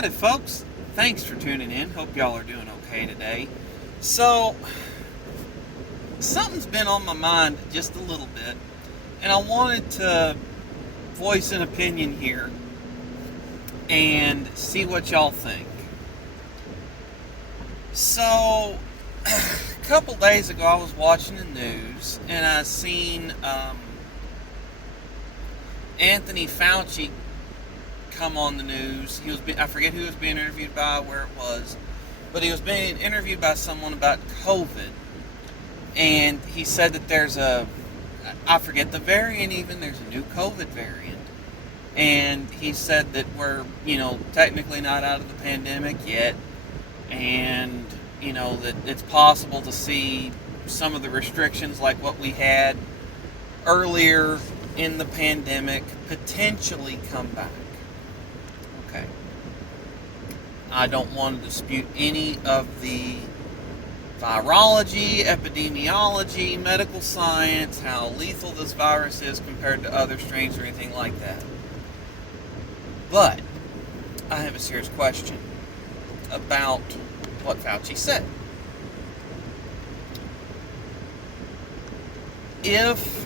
Howdy, folks. Thanks for tuning in. Hope y'all are doing okay today. So, something's been on my mind just a little bit, and I wanted to voice an opinion here and see what y'all think. So, a couple days ago, I was watching the news, and I seen Anthony Fauci come on the news. I forget who he was being interviewed by, where it was, but he was being interviewed by someone about COVID, and he said that I forget the variant even, there's a new COVID variant, and he said that we're, technically not out of the pandemic yet, and, that it's possible to see some of the restrictions like what we had earlier in the pandemic potentially come back. Okay. I don't want to dispute any of the virology, epidemiology, medical science, how lethal this virus is compared to other strains or anything like that. But I have a serious question about what Fauci said. If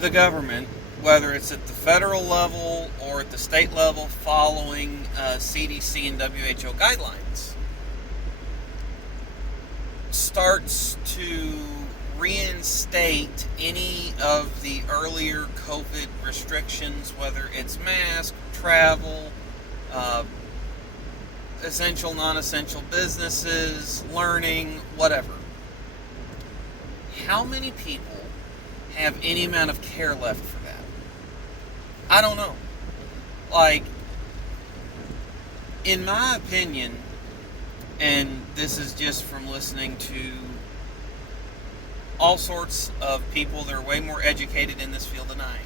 the government, whether it's at the federal level or at the state level, following CDC and WHO guidelines, starts to reinstate any of the earlier COVID restrictions, whether it's mask, travel, essential, non-essential businesses, learning, whatever, how many people have any amount of care left for that? I don't know. In my opinion, and this is just from listening to all sorts of people that are way more educated in this field than I am.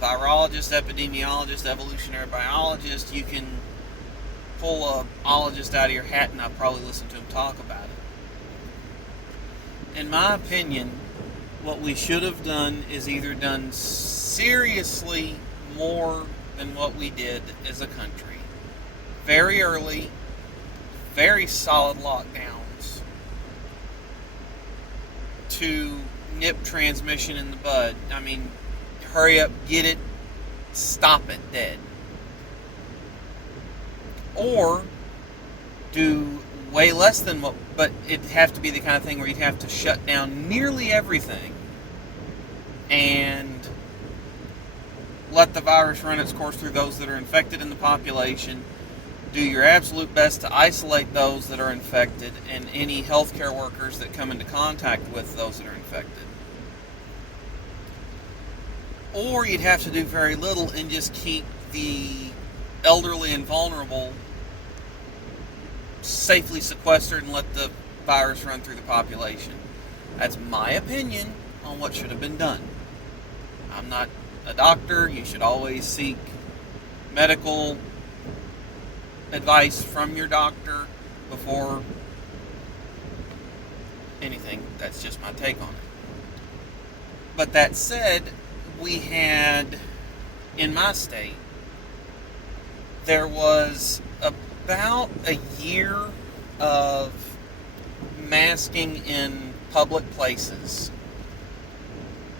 Virologist, epidemiologist, evolutionary biologist, you can pull a ologist out of your hat and I'll probably listen to him talk about it. In my opinion, what we should have done is either done seriously more than what we did as a country. Very early, very solid lockdowns to nip transmission in the bud. I mean, hurry up, get it, stop it dead. Or do way less than what, but it'd have to be the kind of thing where you'd have to shut down nearly everything and let the virus run its course through those that are infected in the population. Do your absolute best to isolate those that are infected and any healthcare workers that come into contact with those that are infected. Or you'd have to do very little and just keep the elderly and vulnerable safely sequestered and let the virus run through the population. That's my opinion on what should have been done. I'm not a doctor. You should always seek medical advice from your doctor before anything. That's just my take on it. But that said, we had, in my state, there was about a year of masking in public places.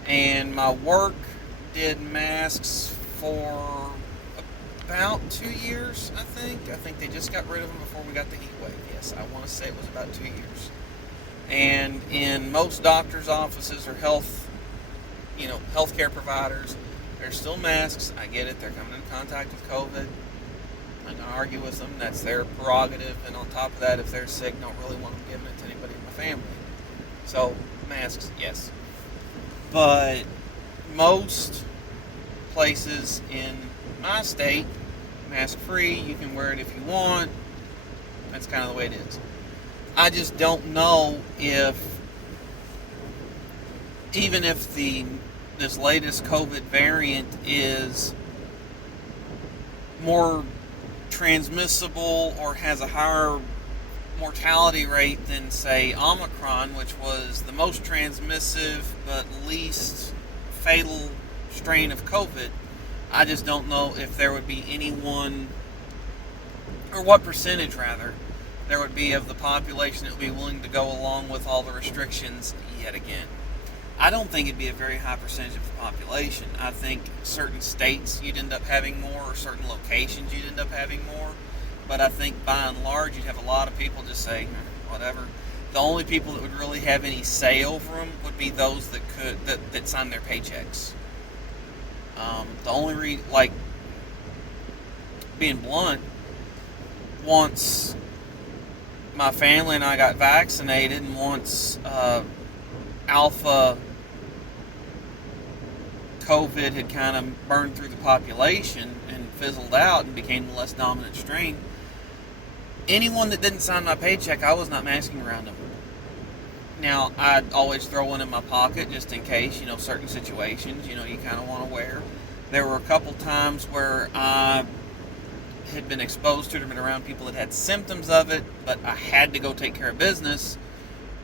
And my work did masks for about 2 years, I think. I think they just got rid of them before we got the heat wave. Yes, I want to say it was about 2 years. And in most doctors' offices or healthcare providers, there's still masks. I get it. They're coming in contact with COVID. I'm not going to argue with them. That's their prerogative. And on top of that, if they're sick, don't really want them giving it to anybody in my family. So, masks, yes. But most places in my state, mask-free, you can wear it if you want. That's kind of the way it is. I just don't know if, even if this latest COVID variant is more transmissible or has a higher mortality rate than, say, Omicron, which was the most transmissive but least fatal strain of COVID, I just don't know if there would be anyone, or what percentage rather, there would be of the population that would be willing to go along with all the restrictions yet again. I don't think it'd be a very high percentage of the population. I think certain states you'd end up having more, or certain locations you'd end up having more. But I think by and large you'd have a lot of people just say, whatever. The only people that would really have any say over them would be those that sign their paychecks. The only being blunt, once my family and I got vaccinated, and once Alpha COVID had kind of burned through the population and fizzled out and became the less dominant strain, anyone that didn't sign my paycheck, I was not masking around them. Now, I'd always throw one in my pocket just in case, certain situations, you kind of want to wear. There were a couple times where I had been exposed to it or been around people that had symptoms of it, but I had to go take care of business.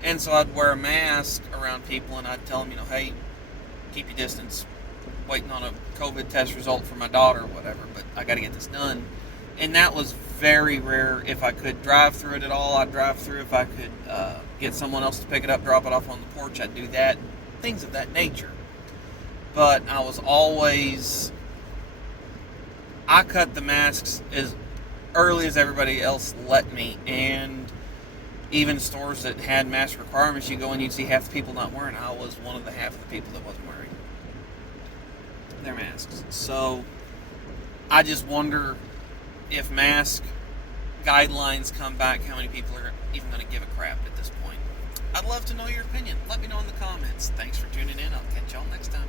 And so I'd wear a mask around people and I'd tell them, hey, keep your distance. Waiting on a COVID test result for my daughter or whatever, but I got to get this done. And that was very rare. If I could drive through it at all, I'd drive through. If I could get someone else to pick it up, drop it off on the porch, I'd do that. Things of that nature. But I cut the masks as early as everybody else let me. And even stores that had mask requirements, you go and you'd see half the people not wearing. I was one of the half of the people that wasn't wearing their masks. So I just wonder if mask guidelines come back, how many people are even going to give a crap at this point. I'd love to know your opinion. Let me know in the comments. Thanks for tuning in. I'll catch y'all next time.